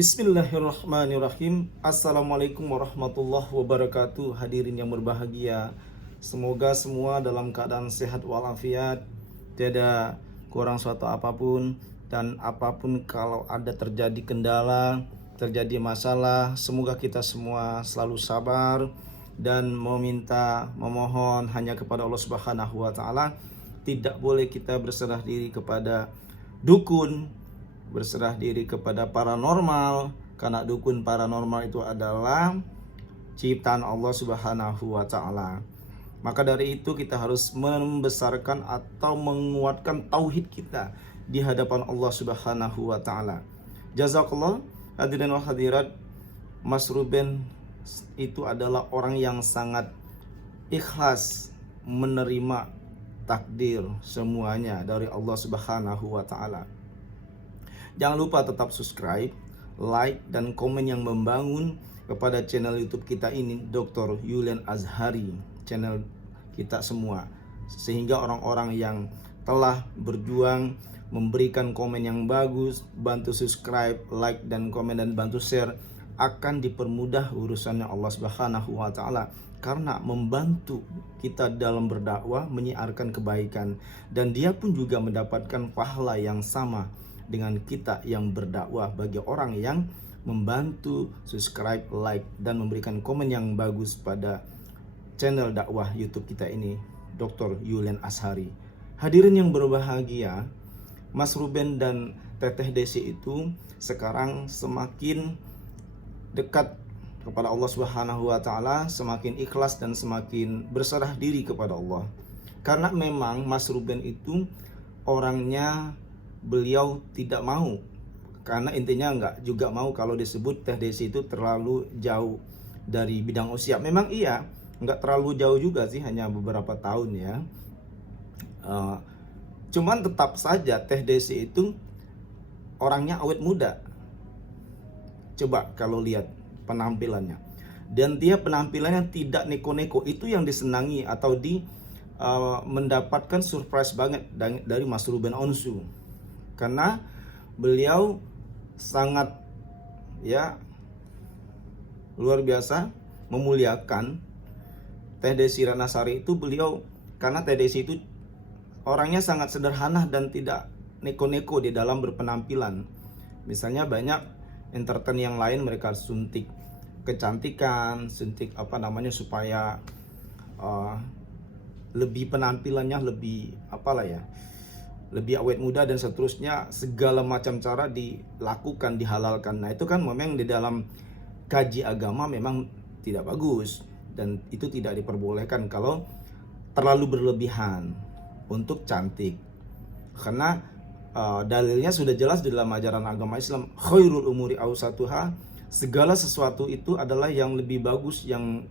Bismillahirrahmanirrahim. Assalamualaikum warahmatullahi wabarakatuh. Hadirin yang berbahagia, semoga semua dalam keadaan sehat walafiat, tiada kurang suatu apapun. Dan apapun kalau ada terjadi kendala, terjadi masalah, semoga kita semua selalu sabar dan memohon hanya kepada Allah Subhanahu wa taala. Tidak boleh kita berserah diri kepada dukun, berserah diri kepada paranormal, karena dukun paranormal itu adalah ciptaan Allah Subhanahu wa taala. Maka dari itu kita harus membesarkan atau menguatkan tauhid kita di hadapan Allah Subhanahu wa taala. Jazakallah. Hadirin wa hadirat, Mas Ruben itu adalah orang yang sangat ikhlas menerima takdir semuanya dari Allah Subhanahu wa taala. Jangan lupa tetap subscribe, like, dan komen yang membangun kepada channel YouTube kita ini, Dr. Yulian Azhari, channel kita semua. Sehingga orang-orang yang telah berjuang memberikan komen yang bagus, bantu subscribe, like, dan komen, dan bantu share, akan dipermudah urusannya Allah Subhanahu wa taala. Karena membantu kita dalam berdakwah, menyiarkan kebaikan, dan dia pun juga mendapatkan pahala yang sama dengan kita yang berdakwah bagi orang yang membantu subscribe, like, dan memberikan komen yang bagus pada channel dakwah YouTube kita ini, Dr. Yulian Azhari. Hadirin yang berbahagia, Mas Ruben dan Teteh Desi itu sekarang semakin dekat kepada Allah Subhanahu wa taala, semakin ikhlas dan semakin berserah diri kepada Allah. Karena memang Mas Ruben itu orangnya, beliau tidak mau, karena intinya nggak juga mau kalau disebut Teh Desi itu terlalu jauh dari bidang usia. Memang iya, nggak terlalu jauh juga sih, hanya beberapa tahun ya. Cuman tetap saja Teh Desi itu orangnya awet muda. Coba kalau lihat penampilannya, dan dia penampilannya tidak neko-neko, itu yang disenangi atau mendapatkan surprise banget dari Mas Ruben Onsu. Karena beliau sangat luar biasa memuliakan Teh Desi Ratnasari itu. Beliau, karena Teh Desi itu orangnya sangat sederhana dan tidak neko-neko di dalam berpenampilan. Misalnya banyak entertain yang lain, mereka suntik kecantikan, suntik supaya lebih penampilannya lebih lebih awet muda dan seterusnya, segala macam cara dilakukan, dihalalkan. Nah itu kan memang di dalam kaji agama memang tidak bagus, dan itu tidak diperbolehkan kalau terlalu berlebihan untuk cantik. Karena dalilnya sudah jelas di dalam ajaran agama Islam, khairul umuri awsatuha, segala sesuatu itu adalah yang lebih bagus, yang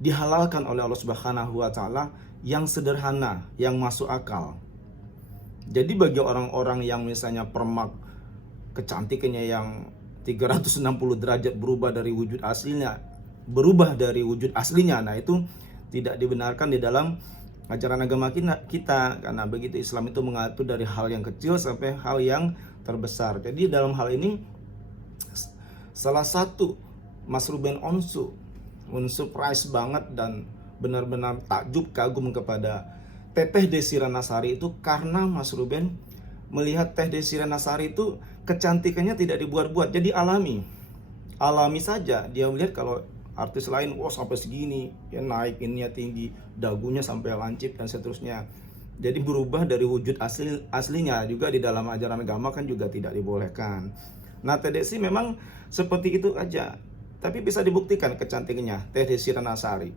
dihalalkan oleh Allah Subhanahu wa taala, yang sederhana, yang masuk akal. Jadi bagi orang-orang yang misalnya permak kecantikannya yang 360 derajat berubah dari wujud aslinya, nah itu tidak dibenarkan di dalam ajaran agama kita, karena begitu Islam itu mengatur dari hal yang kecil sampai hal yang terbesar. Jadi dalam hal ini salah satu Mas Ruben Onsu surprise banget dan benar-benar takjub kagum kepada Teteh Desi Ratnasari itu, karena Mas Ruben melihat Teh Desi Ratnasari itu kecantikannya tidak dibuat-buat, jadi alami saja. Dia melihat kalau artis lain, sampai segini, ya naik, ininya tinggi, dagunya sampai lancip dan seterusnya. Jadi berubah dari wujud aslinya juga di dalam ajaran agama kan juga tidak dibolehkan. Nah Teh Desi memang seperti itu aja, tapi bisa dibuktikan kecantikannya Teh Desi Ratnasari.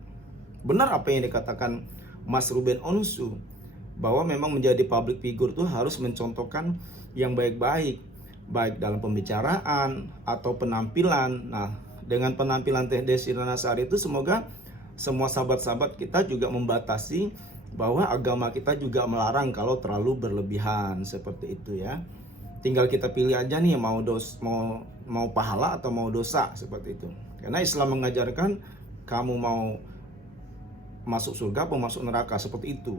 Benar apa yang dikatakan Mas Ruben Onsu, bahwa memang menjadi public figure itu harus mencontohkan yang baik-baik, baik dalam pembicaraan atau penampilan. Nah, dengan penampilan Teh Desi Ratnasari itu, semoga semua sahabat-sahabat kita juga membatasi, bahwa agama kita juga melarang kalau terlalu berlebihan seperti itu ya. Tinggal kita pilih aja nih, mau pahala atau mau dosa, seperti itu. Karena Islam mengajarkan kamu mau masuk surga atau masuk neraka, seperti itu.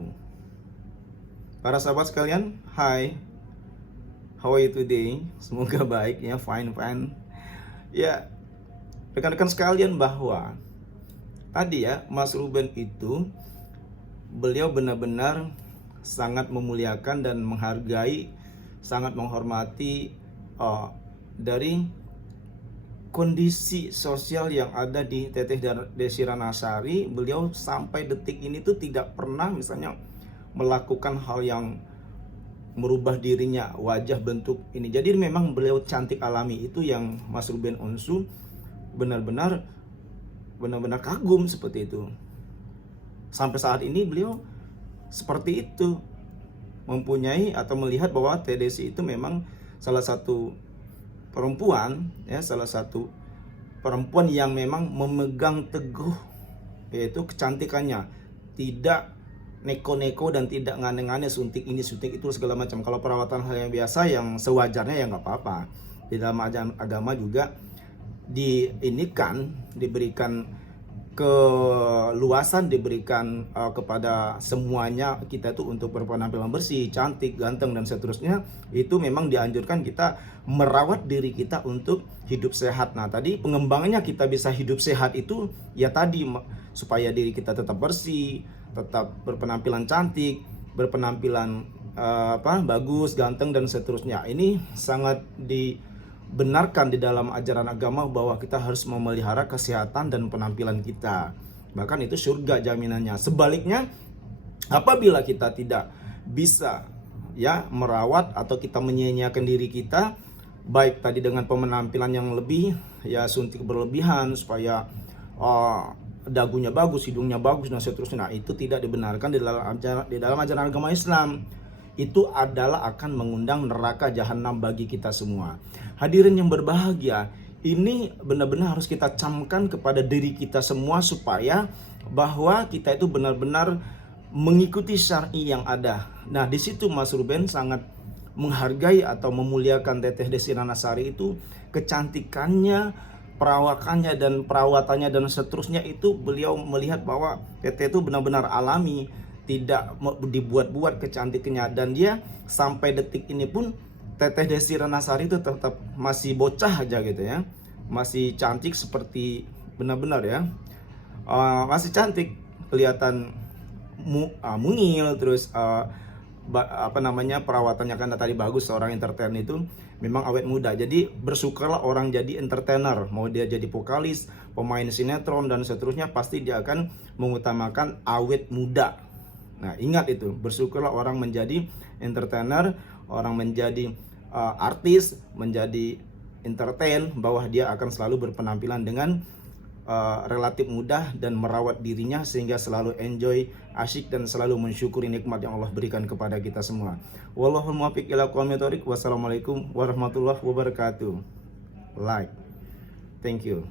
Para sahabat sekalian, hai, how are you today? Semoga baik ya, fine. Ya, rekan-rekan sekalian, bahwa tadi ya, Mas Ruben itu beliau benar-benar sangat memuliakan dan menghargai, sangat menghormati dari kondisi sosial yang ada di Teteh Desi Ranasari. Beliau sampai detik ini tuh tidak pernah misalnya melakukan hal yang merubah dirinya, wajah, bentuk ini. Jadi memang beliau cantik alami, itu yang Mas Ruben Onsu benar-benar kagum seperti itu. Sampai saat ini beliau seperti itu, mempunyai atau melihat bahwa Teh Desi itu memang salah satu perempuan ya, salah satu perempuan yang memang memegang teguh yaitu kecantikannya, tidak neko-neko dan tidak ngane-ngane suntik ini suntik itu segala macam. Kalau perawatan hal yang biasa yang sewajarnya ya nggak apa-apa. Di dalam agama juga diberikan keluasan, diberikan kepada semuanya kita itu untuk berpenampilan bersih, cantik, ganteng dan seterusnya. Itu memang dianjurkan kita merawat diri kita untuk hidup sehat. Nah, tadi pengembangannya kita bisa hidup sehat itu ya tadi, supaya diri kita tetap bersih, tetap berpenampilan cantik, berpenampilan bagus, ganteng dan seterusnya. Ini sangat dibenarkan di dalam ajaran agama bahwa kita harus memelihara kesehatan dan penampilan kita. Bahkan itu surga jaminannya. Sebaliknya, apabila kita tidak bisa ya merawat atau kita menyia-nyiakan diri kita, baik tadi dengan penampilan yang lebih ya, suntik berlebihan supaya dagunya bagus, hidungnya bagus dan seterusnya. Nah, itu tidak dibenarkan di dalam ajaran agama Islam. Itu adalah akan mengundang neraka jahanam bagi kita semua. Hadirin yang berbahagia, ini benar-benar harus kita camkan kepada diri kita semua supaya bahwa kita itu benar-benar mengikuti syar'i yang ada. Nah, di situ Mas Ruben sangat menghargai atau memuliakan Teteh Desi Ranasari itu, kecantikannya, perawakannya dan perawatannya dan seterusnya. Itu beliau melihat bahwa Teteh itu benar-benar alami, tidak dibuat-buat kecantikannya. Dan dia sampai detik ini pun Teteh Desi Ranasari itu tetap masih bocah aja gitu ya, masih cantik seperti benar-benar ya, masih cantik, kelihatan mungil, terus perawatannya kan tadi bagus. Seorang entertain itu memang awet muda. Jadi bersyukurlah orang jadi entertainer, mau dia jadi vokalis, pemain sinetron dan seterusnya, pasti dia akan mengutamakan awet muda. Nah, ingat itu, bersyukurlah orang menjadi entertainer, orang menjadi artis, menjadi entertain, bahwa dia akan selalu berpenampilan dengan relatif mudah dan merawat dirinya sehingga selalu enjoy, asyik dan selalu mensyukuri nikmat yang Allah berikan kepada kita semua. Wallahul muwaffiq ila aqwamit thoriq. Wassalamualaikum warahmatullahi wabarakatuh. Like. Thank you.